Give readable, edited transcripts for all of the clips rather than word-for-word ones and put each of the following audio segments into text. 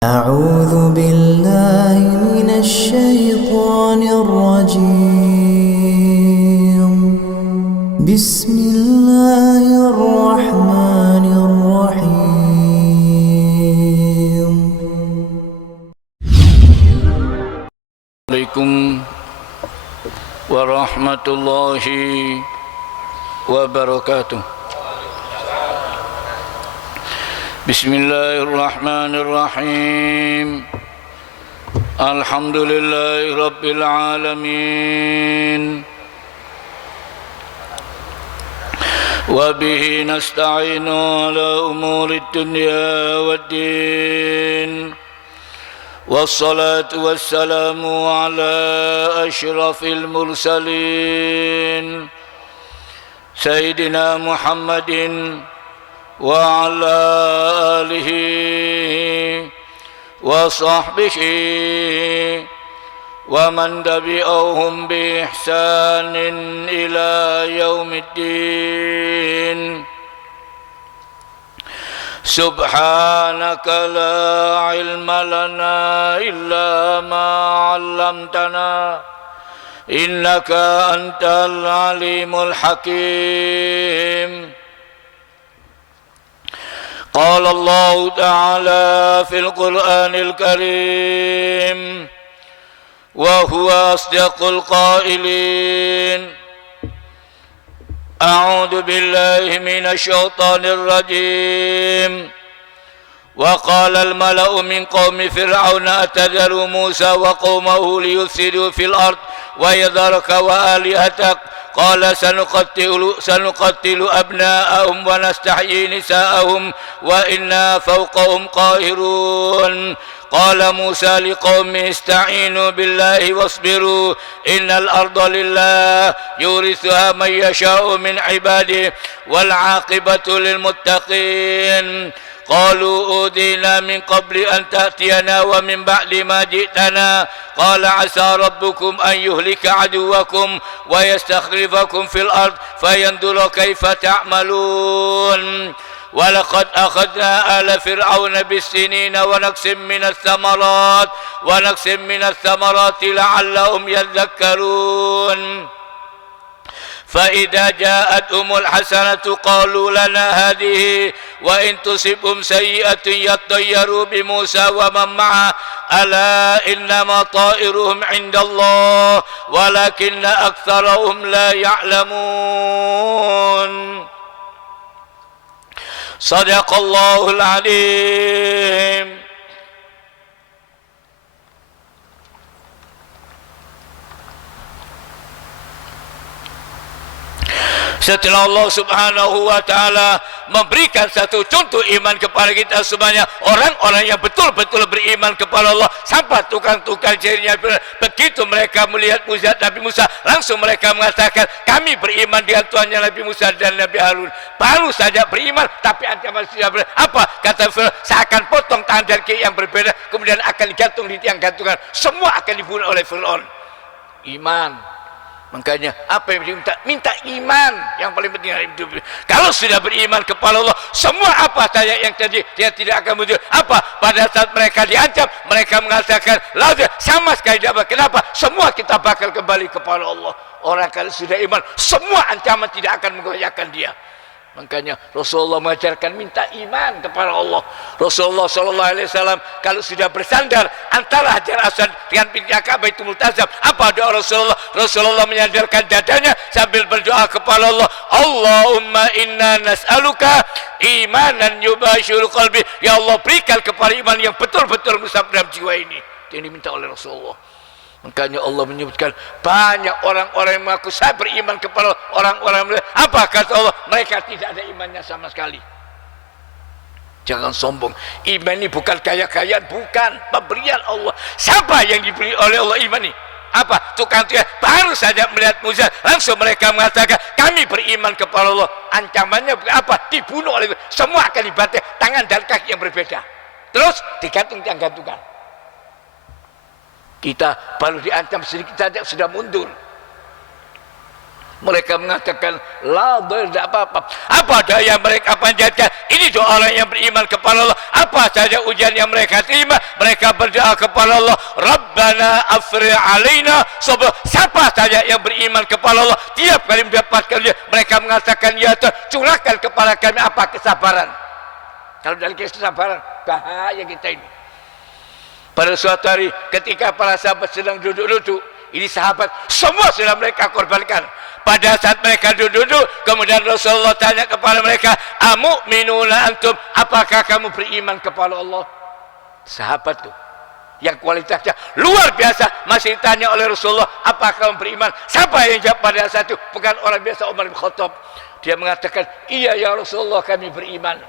أعوذ بالله من الشيطان الرجيم. بسم الله الرحمن الرحيم. عليكم ورحمة الله وبركاته. بسم الله الرحمن الرحيم. الحمد لله رب العالمين، وبه نستعين على أمور الدنيا والدين، والصلاة والسلام على أشرف المرسلين سيدنا محمد وعلى آله وصحبه ومن تبعهم بإحسان إلى يوم الدين. سبحانك لا علم لنا إلا ما علمتنا إنك أنت العليم الحكيم. قال الله تعالى في القرآن الكريم وهو أصدق القائلين: أعوذ بالله من الشيطان الرجيم. وقال الملأ من قوم فرعون أتذر موسى وقومه ليفسدوا في الأرض ويذرك وآلهتك قال سنقتل أبناءهم ونستحيي نساءهم وإنا فوقهم قاهرون. قال موسى لقومه استعينوا بالله واصبروا إن الأرض لله يورثها من يشاء من عباده والعاقبة للمتقين. قالوا أوذينا من قبل أن تأتينا ومن بعد ما جئتنا قال عسى ربكم أن يهلك عدوكم ويستخلفكم في الأرض فينظر كيف تعملون. ولقد أخذنا آل فرعون بالسنين ونقص من الثمرات لعلهم يذكرون. فإذا جاءتهم الحسنة قالوا لنا هذه وإن تصبهم سيئة يطيروا بموسى ومن معه ألا إنما طائرهم عند الله ولكن أكثرهم لا يعلمون. صدق الله العظيم. Setelah Allah Subhanahu wa ta'ala memberikan satu contoh iman kepada kita semuanya, orang-orang yang betul-betul beriman kepada Allah, sampai tukang-tukang jarinya begitu mereka melihat mukjizat Nabi Musa, langsung mereka mengatakan kami beriman dengan Tuhannya Nabi Musa dan Nabi Harun. Baru saja beriman tapi ancaman sudah apa? Kata Fir'aun, seakan potong tangan dan kaki yang berbeda kemudian akan digantung di tiang gantungan, semua akan dibunuh oleh Fir'aun. Iman. Makanya apa yang diminta? Minta iman yang paling penting dalam hidup. Kalau sudah beriman kepada Allah, semua apa saja yang terjadi dia tidak akan muncul. Apa? Pada saat mereka diancam, mereka mengatakan lalu sama sekali tidak. Kenapa? Semua kita bakal kembali kepada Allah. Orang kalau sudah iman, semua ancaman tidak akan menggoyahkan dia. Makanya Rasulullah mengajarkan minta iman kepada Allah. Rasulullah SAW kalau sudah bersandar antara Hajar Aswad dengan pintu Ka'bah itu multazam, apa doa Rasulullah? Rasulullah menyandarkan dadanya sambil berdoa kepada Allah, Allahumma inna nas'aluka imanan yubashiru qalbi. Ya Allah, berikan kepada iman yang betul-betul musab dalam jiwa ini. Yang diminta oleh Rasulullah. Makanya Allah menyebutkan banyak orang-orang yang mengaku saya beriman kepada orang-orang. Apa kata Allah? Mereka tidak ada imannya sama sekali. Jangan sombong. Iman ini bukan kaya-kayaan, bukan pemberian Allah. Siapa yang diberi oleh Allah iman ini? Apa? Tukang-tukang baru saja melihat mukjizat langsung mereka mengatakan kami beriman kepada Allah. Ancamannya apa? Dibunuh oleh Allah. Semua akan dibantai tangan dan kaki yang berbeda. Terus digantung tiang gantungan. Kita baru diancam sedikit saja sudah mundur. Mereka mengatakan la tidak apa-apa. Apa daya mereka panjatkan? Ini doa orang yang beriman kepada Allah. Apa saja ujian yang mereka terima, mereka berdoa kepada Allah, Rabbana afrigh alaina sabra. Siapa saja yang beriman kepada Allah, tiap kali mendapatkan ujian, mereka mengatakan ya Tuhan, curahkan kepada kami apa? Kesabaran. Kalau dari kesabaran, bahaya kita ini. Pada suatu hari ketika para sahabat sedang duduk-duduk, ini sahabat semua sudah mereka korbankan. Pada saat mereka duduk-duduk, kemudian Rasulullah tanya kepada mereka, amu'minuna antum, apakah kamu beriman kepada Allah? Sahabat tuh yang kualitasnya luar biasa masih ditanya oleh Rasulullah, apakah kamu beriman? Siapa yang jawab pada saat itu? Bukan orang biasa, Umar bin Khattab. Dia mengatakan, iya ya Rasulullah, kami beriman.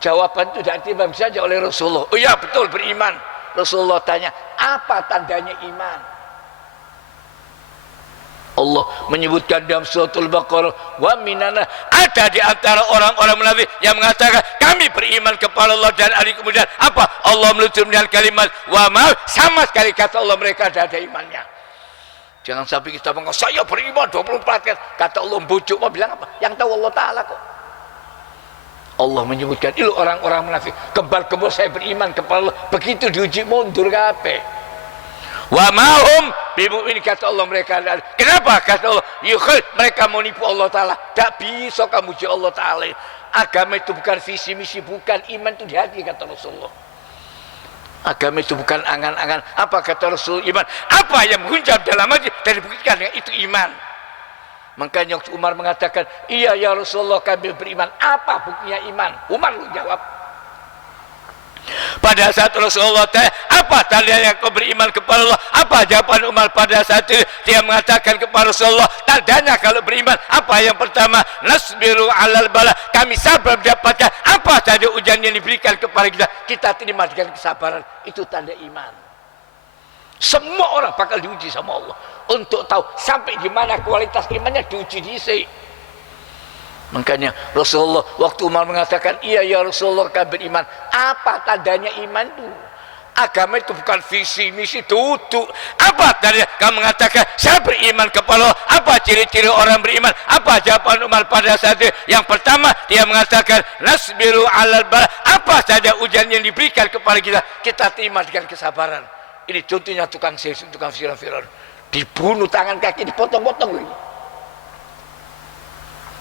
Jawaban itu tidak diterima saja oleh Rasulullah. Oh iya betul, beriman. Rasulullah tanya, apa tandanya iman? Allah menyebutkan dalam suratul Baqarah, wa minana, ada di antara orang-orang munafik yang mengatakan kami beriman kepada Allah, dan hari kemudian apa? Allah meluncurkan dengan kalimat wa ma, sama sekali kata Allah mereka tidak ada imannya. Jangan sampai kita mengatakan saya beriman 24 kan, kata Allah bujuk, mau bilang apa? Yang tahu Allah Ta'ala kok. Allah menyebutkan itu orang-orang munafik, kebal-kebal saya beriman kepada Allah, begitu diuji mundur kabeh. Wa mahum bimu'min, kata Allah mereka. Kenapa? Kata Allah, mereka mau nipu Allah Ta'ala. Tak bisa kamu uji Allah Ta'ala. Agama itu bukan visi misi, bukan. Iman itu di hati, kata Rasulullah. Agama itu bukan angan-angan. Apa kata Rasul? Iman apa yang menghunjam dalam hati dan dibuktikan dengan itu iman. Makanya Umar mengatakan, iya ya Rasulullah, kami beriman. Apa buktinya iman? Umar jawab. Pada saat Rasulullah tanya, apa tanda yang kau beriman kepada Allah? Apa jawaban Umar pada saat itu? Dia mengatakan kepada Rasulullah, tandanya kalau beriman, apa yang pertama? Nasbiru alal bala, kami sabar mendapatkan apa saja ujian yang diberikan kepada kita, kita terima dengan kesabaran. Itu tanda iman. Semua orang bakal diuji sama Allah. Untuk tahu sampai di mana kualitas imannya, diuji disik. Makanya Rasulullah waktu Umar mengatakan, iya ya Rasulullah, kami beriman. Apa tandanya iman itu? Agama itu bukan visi misi, tutup. Apa tandanya? Kamu mengatakan saya beriman kepada Allah. Apa ciri-ciri orang beriman? Apa jawaban Umar pada saat itu? Yang pertama, dia mengatakan nasbiru alal bala, apa saja ujian yang diberikan kepada kita, kita terima dengan kesabaran. Ini contohnya tukang sihir, tukang Firaun. Dibunuh, tangan kaki dipotong-potong.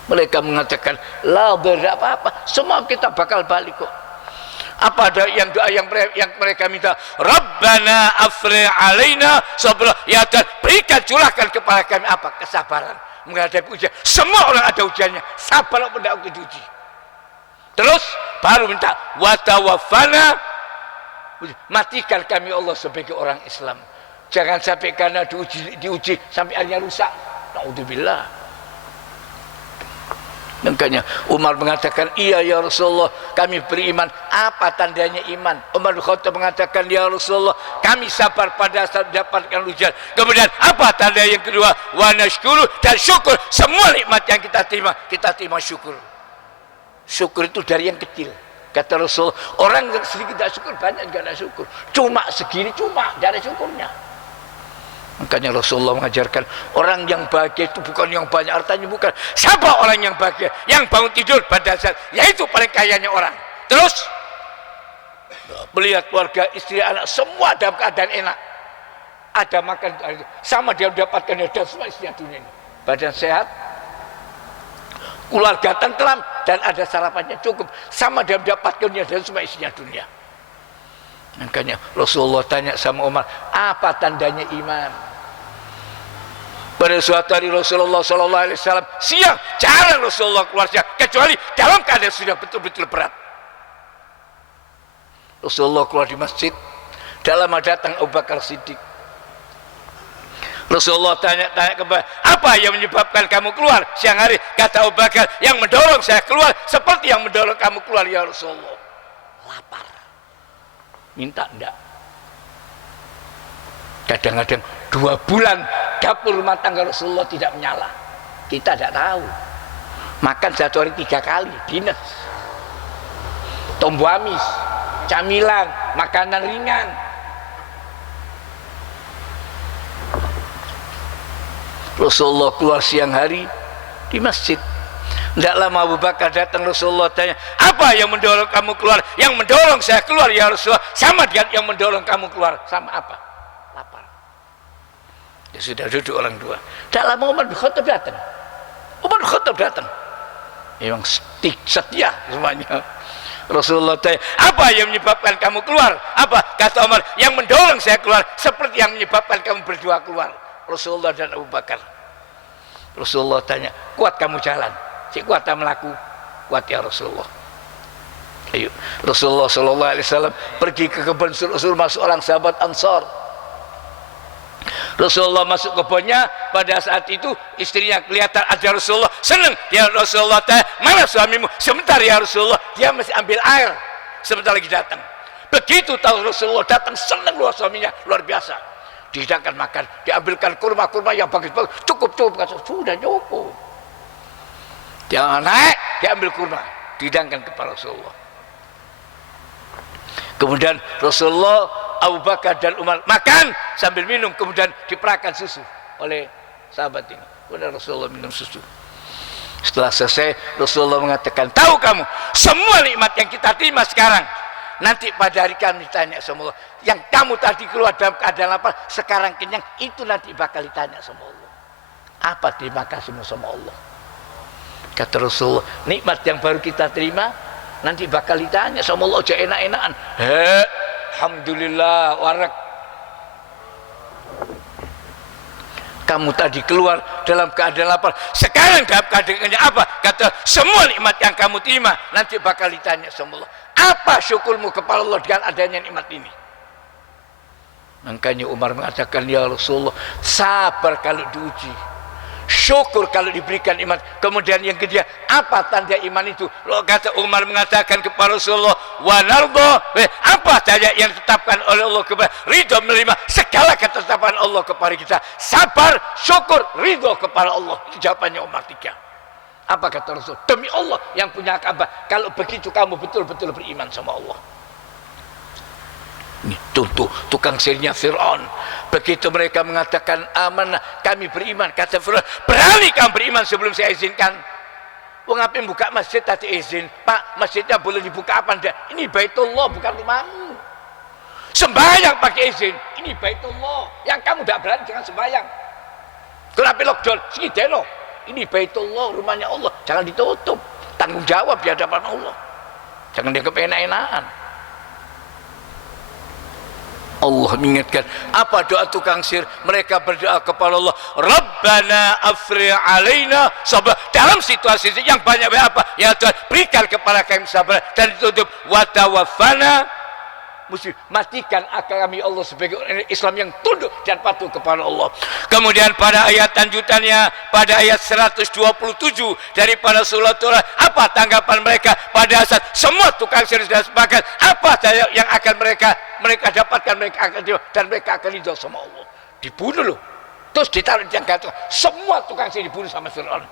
Mereka mengatakan la tidak apa-apa, semua kita bakal balik kok. Apa ada yang doa yang mereka minta? Rabbana afrigh alaina sabra, ya Tuhan berikan, curahkan kepada kami apa? Kesabaran menghadapi ujian. Semua orang ada ujiannya, sabar untuk tidak diuji. Terus baru minta wa tawaffana, matikan kami Allah sebagai orang Islam. Jangan sampai karena diuji sampai akhirnya rusak. Naudzubillah. Makanya Umar mengatakan, iya ya Rasulullah, kami beriman. Apa tandanya iman? Umar bin Khattab mengatakan, ya Rasulullah, kami sabar pada saat mendapatkan ujian. Kemudian apa tanda yang kedua? Wa nashkuru, dan syukur. Semua nikmat yang kita terima syukur. Syukur itu dari yang kecil. Kata Rasulullah, orang yang sedikit tidak syukur, banyak tidak ada syukur. Cuma segini, cuma tidak ada syukurnya. Makanya Rasulullah mengajarkan, orang yang bahagia itu bukan yang banyak hartanya, bukan. Siapa orang yang bahagia? Yang bangun tidur pada saat, yaitu paling kayanya orang. Terus melihat keluarga, istri, anak, semua dalam keadaan enak. Ada makan, sama dia mendapatkan dan semua isinya dunia ini. Badan sehat, keluarga tentram, dan ada sarapannya cukup. Sama dia mendapatkan dan semua isinya dunia. Makanya Rasulullah tanya sama Umar, apa tandanya iman? Pada suatu hari Rasulullah SAW siang, jarang Rasulullah keluar siang, kecuali dalam keadaan sudah betul-betul berat. Rasulullah keluar di masjid, dalam datang Abu Bakar Siddiq. Rasulullah tanya kepada, apa yang menyebabkan kamu keluar siang hari? Kata Abu Bakar, yang mendorong saya keluar seperti yang mendorong kamu keluar ya Rasulullah. Lapar. Minta enggak. Kadang-kadang 2 bulan dapur rumah tangga Rasulullah tidak menyala. Kita tidak tahu. Makan satu hari 3 kali, dinas. Tombo amis, camilan, makanan ringan. Rasulullah keluar siang hari, di masjid. Tidak lama Abu Bakar datang, Rasulullah tanya, apa yang mendorong kamu keluar? Yang mendorong saya keluar ya Rasulullah sama dengan yang mendorong kamu keluar. Sama apa? Lapar. Ya sudah, duduk orang dua. Tidak lama Umar bin Khattab datang. Umar bin Khattab datang. Memang setia semuanya. Rasulullah tanya, apa yang menyebabkan kamu keluar? Apa? Kata Umar, yang mendorong saya keluar seperti yang menyebabkan kamu berdua keluar. Rasulullah dan Abu Bakar. Rasulullah tanya, kuat kamu jalan? Si kuat tak melaku? Kuat ya Rasulullah. Ayo, Rasulullah sallallahu alaihi wasallam pergi ke kebun Rasul, masuk orang sahabat Ansar. Rasulullah masuk kebunnya, pada saat itu istrinya kelihatan ada Rasulullah, senang. Dia Rasulullah tanya, mana suamimu? Sebentar ya Rasulullah, dia masih ambil air. Sebentar lagi datang. Begitu tahu Rasulullah datang, senang luar suaminya, luar biasa. Dihidangkan makan, diambilkan kurma-kurma yang bagus-bagus, cukup, sudah cukup. Jangan naik, diambil kurma, dihidangkan kepada Rasulullah. Kemudian Rasulullah, Abu Bakar dan Umar makan sambil minum, kemudian diperahkan susu oleh sahabat ini. Kemudian Rasulullah minum susu. Setelah selesai, Rasulullah mengatakan, tahu kamu, semua nikmat yang kita terima sekarang, nanti pada hari kami ditanya sama Allah. Yang kamu tadi keluar dalam keadaan lapar, sekarang kenyang, itu nanti bakal ditanya sama Allah. Apa terima kasihmu sama Allah? Kata Rasulullah, nikmat yang baru kita terima nanti bakal ditanya sama Allah aja enak-enakan. Alhamdulillah warak. Kamu tadi keluar dalam keadaan lapar, sekarang dalam keadaan apa? Kata, semua nikmat yang kamu terima nanti bakal ditanya sama Allah. Apa syukurmu kepada Allah dengan adanya nikmat ini? Makanya Umar mengatakan, ya Rasulullah, sabar kalau diuji, syukur kalau diberikan iman. Kemudian yang kedua, apa tanda iman itu? Kata Umar mengatakan kepada Rasulullah, wa nardo, apa tanda yang ditetapkan oleh Allah kepada ridho, menerima segala ketetapan Allah kepada kita. Sabar, syukur, ridho kepada Allah. Itu jawabannya Umar 3. Apa kata Rasul? Demi Allah yang punya Ka'bah, kalau begitu kamu betul-betul beriman sama Allah. Ini contoh tukang sihirnya Fir'aun. Begitu mereka mengatakan amanah, kami beriman, kata Fir'aun, berani kamu beriman sebelum saya izinkan? Ngapain buka masjid tadi izin? Pak, masjidnya boleh dibuka apa enggak? Ini Baitullah, bukan rumahmu. Sembahyang pakai izin, ini Baitullah. Yang kamu tidak berani jangan sembahyang. Kenapa lockdown? Segideno. Ini Baitullah, rumahnya Allah, jangan ditutup. Tanggung jawab di hadapan Allah. Jangan dianggap enak-enakan. Allah mengingatkan, apa doa tukang sihir? Mereka berdoa kepada Allah, Rabbana afri alaina sabar. Dalam situasi yang banyak apa? Ya Tuhan, berikan kepada kami sabar dan ditutup wa tawaffana muslim. Matikan kami Allah sebagai orang Islam yang tunduk dan patuh kepada Allah. Kemudian pada ayat lanjutannya, pada ayat 127 daripada surat Turah, apa tanggapan mereka pada saat semua tukang sihir sudah sepakat? Apa daya yang akan mereka dapatkan? Mereka akan dan mereka akan ridho sama Allah. Dibunuh loh. Terus ditaruh di gantung. Semua tukang sihir dibunuh sama Fir'aun.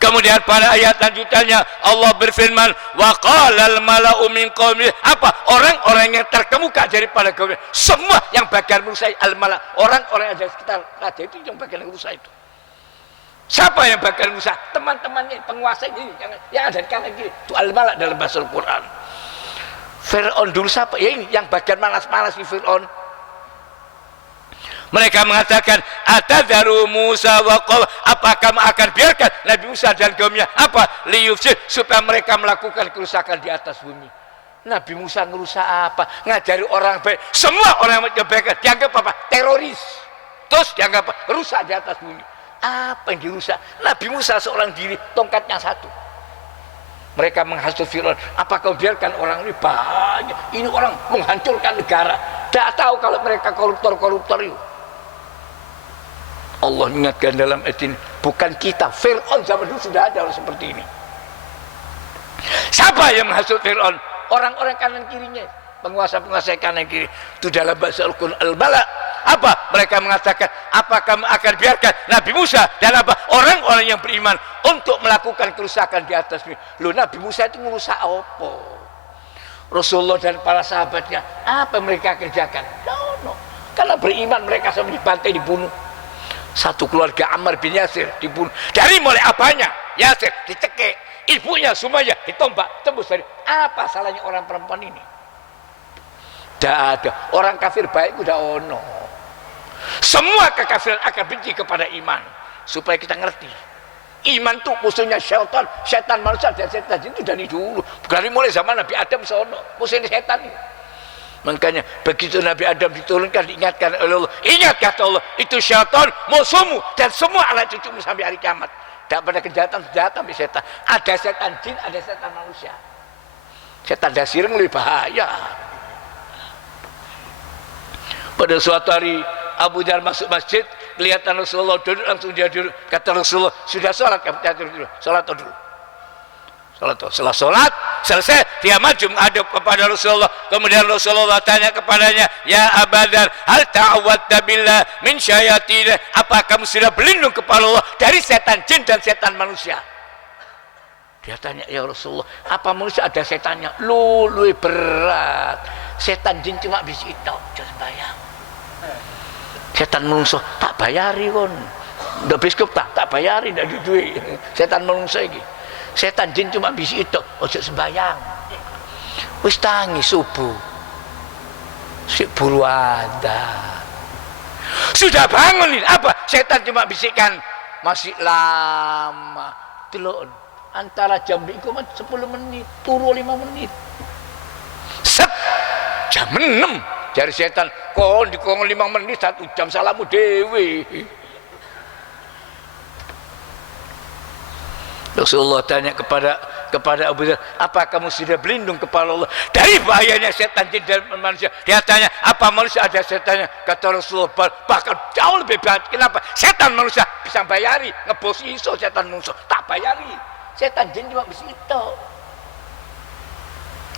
Kemudian pada ayat lanjutannya Allah berfirman, wa qalal mala'u min qaumi, apa? Orang-orang yang terkemuka daripada kaum, semua yang bagian merusak al-mala, orang-orang yang ada sekitar raja itu yang bagian merusak itu. Siapa yang bagian merusak? Teman-temannya, penguasa ini yang ada di kanan kiri. Itu al-mala dalam bahasa Al-Quran. Fir'aun dulu siapa? Ya ini yang bagian malas-malas di Fir'aun. Mereka mengatakan, atadharu Musa wa qaum, apa kamu akan biarkan Nabi Musa dan kaumnya apa? Liyufsid, supaya mereka melakukan kerusakan di atas bumi. Nabi Musa ngerusak apa? Ngajari orang baik. Semua orang yang baik dianggap apa? Teroris. Terus dianggap apa? Rusak di atas bumi. Apa yang dirusak? Nabi Musa seorang diri, tongkatnya satu. Mereka menghasut Fir'aun, apa kau biarkan orang ini banyak? Ini orang menghancurkan negara. Tidak tahu kalau mereka koruptor-koruptor itu. Allah ingatkan dalam ayat ini, bukan kita, Fir'aun zaman dulu sudah ada orang seperti ini. Siapa yang menghasut Fir'aun? Orang-orang kanan kirinya, penguasa-penguasa kanan kiri. Itu dalam bahasa Al-Quran al-bala. Apa? Mereka mengatakan, apa kamu akan biarkan Nabi Musa dan apa? Orang-orang yang beriman untuk melakukan kerusakan di atas bumi. Loh, Nabi Musa itu merusak apa? Rasulullah dan para sahabatnya, apa mereka kerjakan? No. Karena beriman mereka sampai dibantai, dibunuh. Satu keluarga Ammar bin Yasir dibunuh. Dari mulai abahnya Yasir dicekik, ibunya Sumayyah ditombak, tembus dari. Apa salahnya orang perempuan ini? Tidak ada. Orang kafir baik udah ono. Semua kekafiran akan benci kepada iman. Supaya kita ngerti, iman itu musuhnya syaitan. Syaitan manusia dan syaitan itu dari dulu. Dari mulai zaman Nabi Adam sono musuhnya setan. Makanya begitu Nabi Adam diturunkan, diingatkan oleh Allah, ingat kata Allah, itu syaitan musuhmu dan semua anak cucumu sampai hari kiamat. Tak pada kejahatan sampai setan. Ada setan jin, ada setan manusia. Setan dasir lebih bahaya. Pada suatu hari Abu Dhar masuk masjid, kelihatan Rasulullah duduk, langsung dia duduk. Kata Rasulullah, sudah sholat, kamu dulu. Sholat dulu. Setelah sholat selesai, dia maju menghadap kepada Rasulullah. Kemudian Rasulullah tanya kepadanya, ya Abu Dhar, hal ta'awwadta billah min syayatin? Apa kamu sudah berlindung kepada Allah dari setan jin dan setan manusia? Dia tanya, ya Rasulullah, apa manusia ada setannya? Lebih berat. Setan jin cuma bisa itu, jangan bayang. Setan manusia tak bayari kon. Ndak biskup tak bayari, ndak duit. Setan manusia iki. Setan jin cuma bisa itu, ojo sembayang. Wis tangi subuh. Si buru ada. Sudah bangun ini, apa? Setan cuma bisikkan masih lama. Delok antara jam iku 10 menit, turu 5 menit. Set jam 6 dari setan kon dikon 5 menit 1 jam salamu dewe. Rasulullah tanya kepada Abu Dhar, apa kamu sudah berlindung kepada Allah dari bahayanya setan jin dan manusia? Dia tanya, apa manusia ada setannya? Kata Rasulullah, bahkan jauh lebih berat. Kenapa? Setan manusia bisa bayari, ngebosi iso setan manusia tak bayari. Setan jin cuma bisa itu.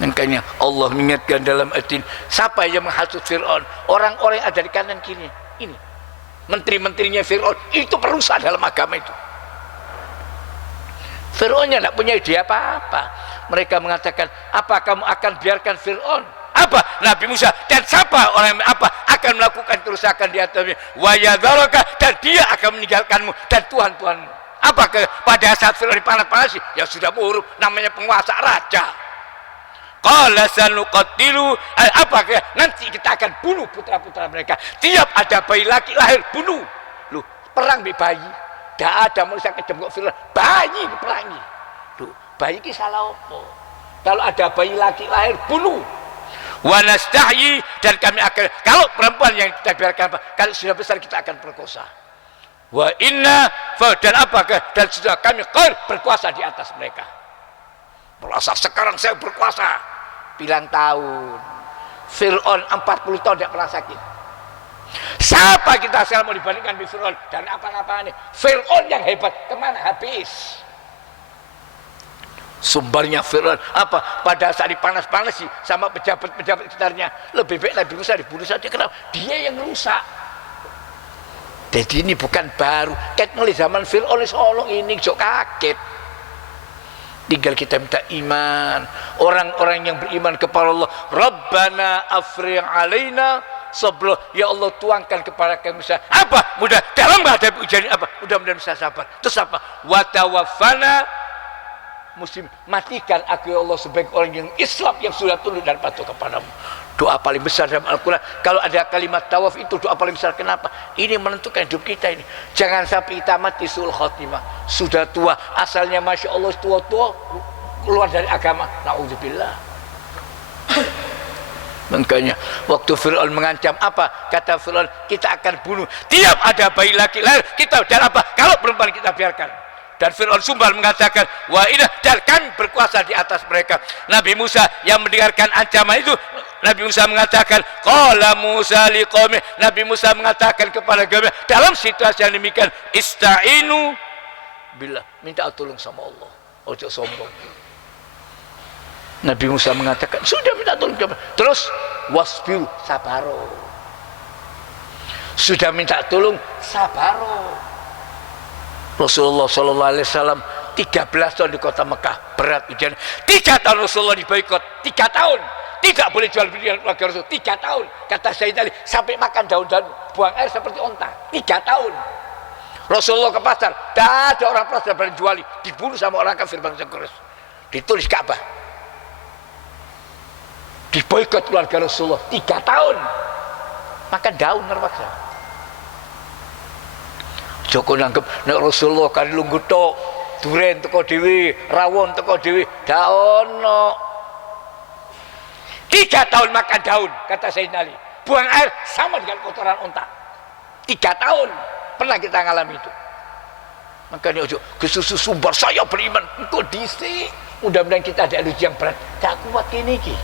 Makanya Allah mengingatkan dalam ayat ini, siapa yang menghasut Fir'aun? Orang-orang yang ada di kanan kiri ini, menteri-menterinya Fir'aun itu perusak dalam agama itu. Fir'aunnya tidak punya ide apa-apa. Mereka mengatakan, apa kamu akan biarkan Fir'aun? Apa? Nabi Musa dan siapa orang apa akan melakukan kerusakan di atasnya? Wa yadharaka, dan dia akan meninggalkanmu dan Tuhan-Tuhanmu. Apa pada saat Fir'aun dipanas-panasi? Ya sudah buruk, namanya penguasa raja. Qala sanuqatilu, apakah nanti kita akan bunuh putra-putra mereka. Tiap ada bayi laki lahir, bunuh. Loh, perang di bayi. Tidak ada manusia kejemuk Fir'aun, bayi diperangi. Loh, bayi ini salah apa? Kalau ada bayi laki lahir, bunuh. Wa nastahyi, dan kami akan, kalau perempuan yang kita biarkan, kalau sudah besar kita akan perkosa. Wa inna, dan apakah, dan sudah kami berkuasa di atas mereka. Merasa sekarang saya berkuasa. Bilang tahun. Fir'aun 40 tahun tidak pernah sakit. Siapa kita sekarang mau dibandingkan dengan Fir'aun? Dan apa-apa ini? Fir'aun yang hebat, kemana? Habis. Sumbernya Fir'aun apa? Pada saat dipanas-panas sih sama pejabat-pejabat sekitarnya, lebih baik Nabi Musa dibunuh saja. Kenapa? Dia yang rusak. Jadi ini bukan baru. Kayak mulai zaman Fir'aun Solo ini jok kaget. Tinggal kita minta iman. Orang-orang yang beriman kepada Allah, Rabbana afrigh alaina sabra, ya Allah tuangkan kepada kami apa? Mudah dalam menghadapi ujian ini apa? Mudah-mudahan bisa sabar. Terus apa? Wa tawaffana muslim, matikan aku ya Allah sebagai orang yang Islam yang sudah tunduk dan patuh kepadamu. Doa paling besar dalam Al-Quran. Kalau ada kalimat tawaf itu doa paling besar. Kenapa? Ini menentukan hidup kita ini. Jangan sampai kita mati sul khotimah. Sudah tua, asalnya Masya Allah tua-tua, keluar dari agama. Na'udzubillah. Makanya waktu Fir'aun mengancam apa? Kata Fir'aun, kita akan bunuh tiap ada bayi laki lahir kita, dan apa? Kalau perempuan kita biarkan. Dan Fir'aun sumpah mengatakan, wa inna, dan kami berkuasa di atas mereka. Nabi Musa yang mendengarkan ancaman itu, Nabi Musa mengatakan, qala Musa liqaumih, Nabi Musa mengatakan kepada kaum dalam situasi yang demikian, ista'inu billah, minta tolong sama Allah, ojo sombong. Nabi Musa mengatakan, sudah minta tolong kepada, terus wasbiru, sabaro. Sudah minta tolong, sabaro. Rasulullah SAW 13 tahun di kota Mekah, berat ujian. 3 tahun Rasulullah diboikot, 3 tahun tidak boleh jual beli dengan keluarga Rasul. 3 tahun kata Sayyidina Ali, sampai makan daun-daun, buang air seperti onta. 3 tahun Rasulullah ke pasar, tidak ada orang pasar berani juali, dibunuh sama orang kafir bangsa Quraisy. Ditulis Ka'bah. Diboikot keluarga Rasulullah 3 tahun. Makan daun terpaksa. Joko nanggep nek Rasulullah kan lungguh tok, duren teko dhewe, rawon teko dhewe, daono. 3 tahun makan daun, kata Sayyidina Ali. Buang air sama dengan kotoran unta. 3 tahun pernah kita ngalami itu. Makanya ojo kesusu sumber saya beriman engko dhisik. Mudah-mudahan kita ada ujian yang berat. Gak kuat kene iki.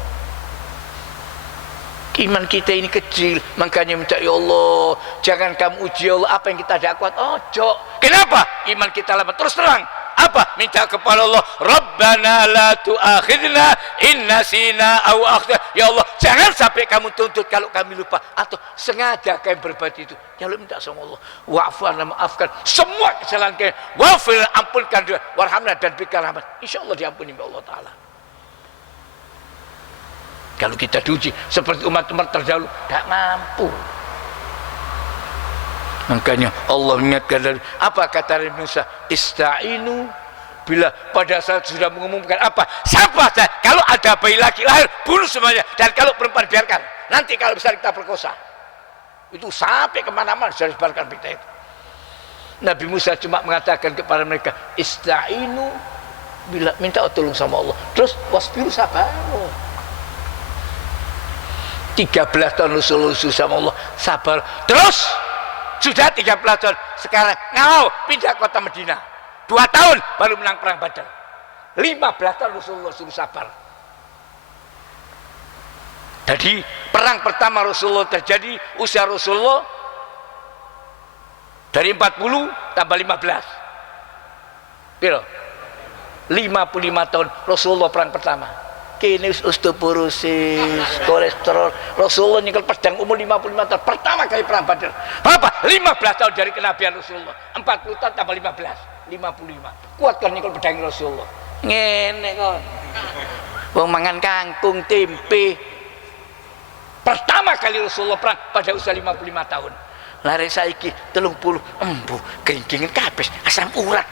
Iman kita ini kecil, makanya minta ya Allah, jangan kamu uji ya Allah apa yang kita tidak kuat. Ojo. Kenapa? Iman kita lemah. Terus terang. Apa? Minta kepada Allah, Rabbana la tu'akhidna in nasina aw akhtana. Ya Allah, jangan sampai kamu tuntut kalau kami lupa atau sengaja kami berbuat itu. Ya Allah, minta sama Allah, wa'fu anna, maafkan semua kesalahan kami. Wa'fir, ampunkan dia. Warhamna, dan berikan rahmat. Insyaallah diampuni oleh Allah Ta'ala. Kalau kita diuji seperti umat-umat terdahulu, tidak mampu. Makanya Allah mengingatkan dari apa kata Nabi Musa, ista'inu bila pada saat sudah mengumumkan apa, siapa saja kalau ada bayi laki lahir bunuh semuanya, dan kalau perempuan biarkan, nanti kalau besar kita perkosa. Itu sampai kemana-mana sudah disebarkan berita itu. Nabi Musa cuma mengatakan kepada mereka, ista'inu bila minta tolong sama Allah, terus wasbiru sabar. 13 tahun Rasulullah sama Allah sabar, terus sudah 13 tahun sekarang ngau pindah kota Madinah 2 tahun baru menang perang Badar. 15 tahun Rasulullah suruh sabar. Jadi perang pertama Rasulullah terjadi usia Rasulullah dari 40 tambah 15 piro 55 tahun Rasulullah perang pertama. Kini osteoporosis, kolesterol. Rasulullah nyekel pedang umur 55 tahun. Pertama kali perang Badar. Berapa? 15 tahun dari kenabian Rasulullah. 40 tahun tambah 15. 55. Kuat kan nyekel pedang Rasulullah. Ngene kon. Wong mangan kangkung, tempe. Pertama kali Rasulullah perang pada usia 55 tahun. Lare saiki 30 embu, keringkingan kabeh, asam urat,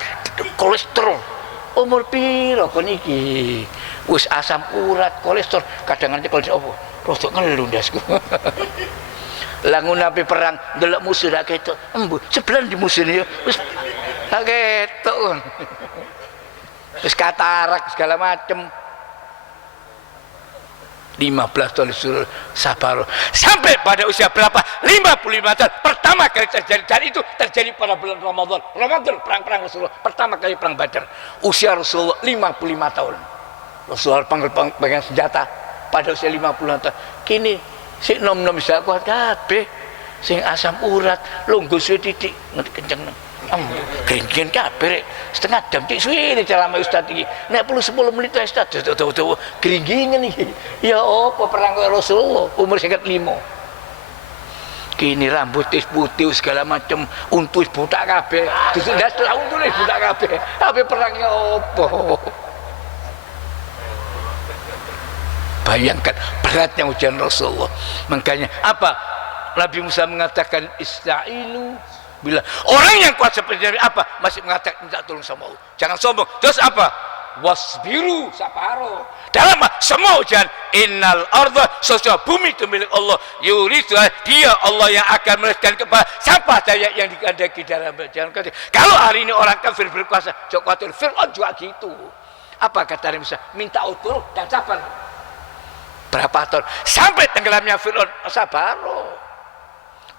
kolesterol. Umur piro kon iki? Wis asam urat, kolesterol, kadang nanti kalau apa? Rosok ngelun dasku. Langun api perang, delok musuh dak ketok. Embu, sebelah di musuh ini wis dak ketok. Wis katarak segala macem. 15 tahun disuruh sabar sampai pada usia berapa? 55 tahun pertama kali terjadi, dan itu terjadi pada bulan Ramadan. Perang-perang Rasulullah pertama kali perang Badar. Usia Rasulullah 55 tahun. Rasulullah pegang senjata pada usia 50 tahun. Kini si nom-nom bisa kuat kabeh, sing asam urat lungguh suwe titik ngerti kenceng. Keringin kabeh setengah jam cik suwe celama ustaz iki. Nek perlu 10 menit ustaz. Tuh keringin iki. Ya apa perang Rasulullah umur 55. Kini rambut putih segala macam, untu butak kabeh. Sudah setelah untu butak kabeh. Tapi perangnya apa? Bayangkan beratnya ujian Rasulullah. Makanya apa? Nabi Musa mengatakan ista'inu bila orang yang kuat seperti ini apa? Masih mengatakan minta tolong sama Allah. Jangan sombong. Terus apa? Wasbiru sabaro. Dalam semua ujian, innal arda, sesungguhnya bumi itu milik Allah. Yuridu, dia Allah yang akan meleskan kepada siapa saja yang dikehendaki dalam jangan kata. Kalau hari ini orang kafir berkuasa, jangan khawatir. Fir'aun juga gitu. Apa kata Nabi Musa? Minta utur dan sabar. Berapa tahun? Sampai tenggelamnya Fir'aun, sabaro.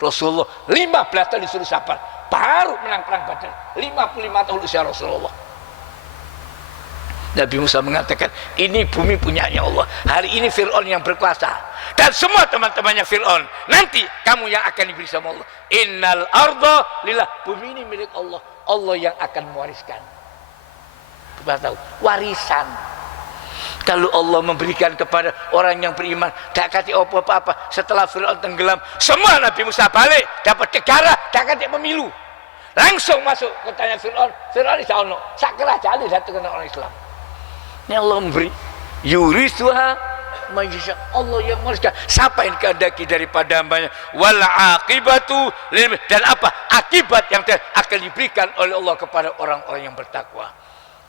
Rasulullah 15 tahun disuruh sabar, baru menang perang Badar. 55 tahun usia Rasulullah. Nabi Musa mengatakan, ini bumi punyanya Allah. Hari ini Fir'aun yang berkuasa, dan semua teman-temannya Fir'aun. Nanti kamu yang akan diberi sama Allah. Innal arda lillah, bumi ini milik Allah. Allah yang akan mewariskan. Kita tahu warisan. Kalau Allah memberikan kepada orang yang beriman, tak kasih apa-apa. Setelah Fir'aun tenggelam, semua Nabi Musa balik, dapat negara, tak kasih pemilu. Langsung masuk kotanya Fir'aun. Fir'aun di sana, sak kerajaan datang ke orang Islam. Ini Allah memberi. Yurisuha mayyasha. Allah yang mewariskan siapa yang dikehendaki daripada hambanya. Wal aqibatu dan apa akibat yang akan diberikan oleh Allah kepada orang-orang yang bertakwa.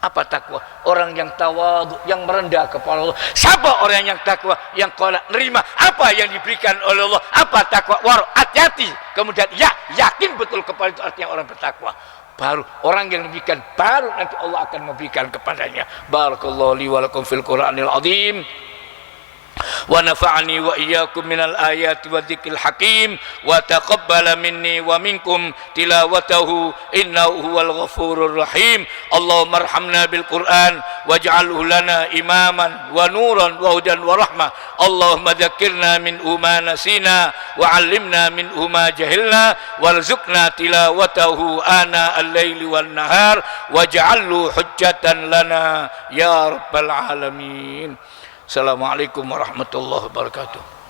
Apa takwa? Orang yang tawadhu, yang merendah kepada Allah. Siapa orang yang takwa? Yang qala nerima apa yang diberikan oleh Allah. Apa takwa? War, hati-hati. Kemudian yakin betul kepada itu artinya orang bertakwa. Baru orang yang demikian baru nanti Allah akan memberikan kepadanya. Barakallahu li wa lakum fil Qur'anil azim. ونفعني وإياكم من الآيات والذكر الحكيم وتقبل مني ومنكم تلاوته إنه هو الغفور الرحيم اللهم ارحمنا بالقرآن واجعله لنا إماما ونورا وهدى ورحمة اللهم ذكرنا منه ما نسينا وعلمنا منه ما جهلنا وارزقنا تلاوته آناء الليل والنهار واجعله حجة لنا يا رب العالمين. Assalamualaikum warahmatullahi wabarakatuh.